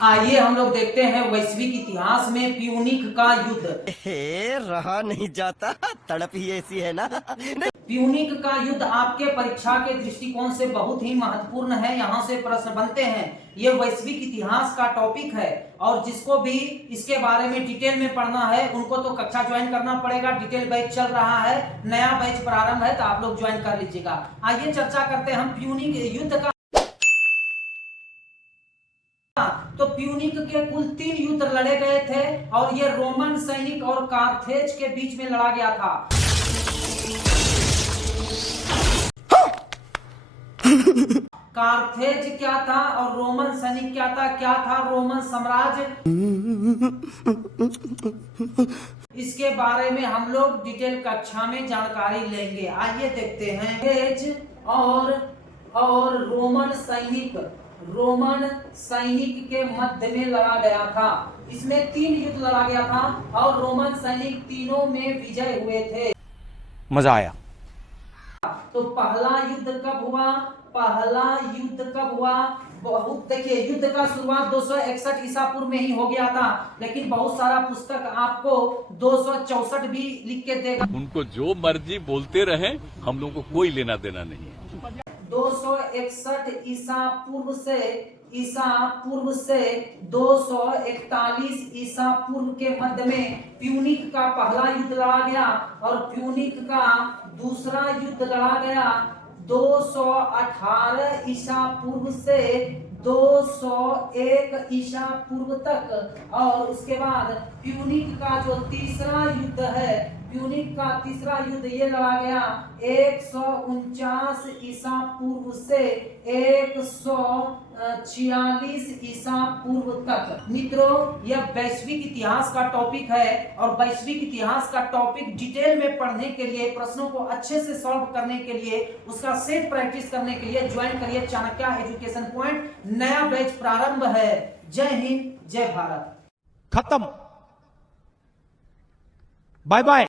आइए हम लोग देखते हैं वैश्विक इतिहास में प्यूनिक का युद्ध। रहा नहीं जाता, तड़प ही ऐसी है ना। प्यूनिक का युद्ध आपके परीक्षा के दृष्टिकोण से बहुत ही महत्वपूर्ण है। यहाँ से प्रश्न बनते हैं। ये वैश्विक इतिहास का टॉपिक है और जिसको भी इसके बारे में डिटेल में पढ़ना है उनको तो कक्षा ज्वाइन करना पड़ेगा। डिटेल बैच चल रहा है, नया बैच प्रारंभ है, तो आप लोग ज्वाइन कर लीजिएगा। आइए चर्चा करते हैं हम प्यूनिक युद्ध का। तो प्यूनिक के कुल 3 युद्ध लड़े गए थे और ये रोमन सैनिक और कार्थेज के बीच में लड़ा गया था। कार्थेज क्या था और रोमन सैनिक क्या था? क्या था रोमन साम्राज्य? इसके बारे में हम लोग डिटेल कक्षा में जानकारी लेंगे। आइए देखते हैं। कार्थेज और रोमन सैनिक के मध्य में लड़ा गया था। इसमें 3 युद्ध लड़ा गया था और रोमन सैनिक तीनों में विजय हुए थे। मजा आया। तो पहला युद्ध कब हुआ? बहुत देखिए, युद्ध का शुरुआत 261 ईसा पूर्व में ही हो गया था, लेकिन बहुत सारा पुस्तक आपको 264 भी लिख के देगा। उनको जो मर्जी बोलते रहे, हम लोगों को कोई लेना देना नहीं है। 261 ईसा पूर्व से 241 ईसा पूर्व के मध्य में प्यूनिक का पहला युद्ध लड़ा गया और प्यूनिक का दूसरा युद्ध लड़ा गया 218 ईसा पूर्व से 201 ईसा पूर्व तक। और उसके बाद प्यूनिक का जो तीसरा युद्ध है, प्यूनिक का तीसरा युद्ध ये लड़ा गया 149 ईसा पूर्व से 146 ईसा पूर्व तक। मित्रों, यह वैश्विक इतिहास का टॉपिक है और वैश्विक इतिहास का टॉपिक डिटेल में पढ़ने के लिए, प्रश्नों को अच्छे से सॉल्व करने के लिए, उसका सेट प्रैक्टिस करने के लिए ज्वाइन करिए चाणक्य एजुकेशन पॉइंट। नया बैच प्रारंभ है। जय हिंद, जय भारत। खत्म। Bye bye.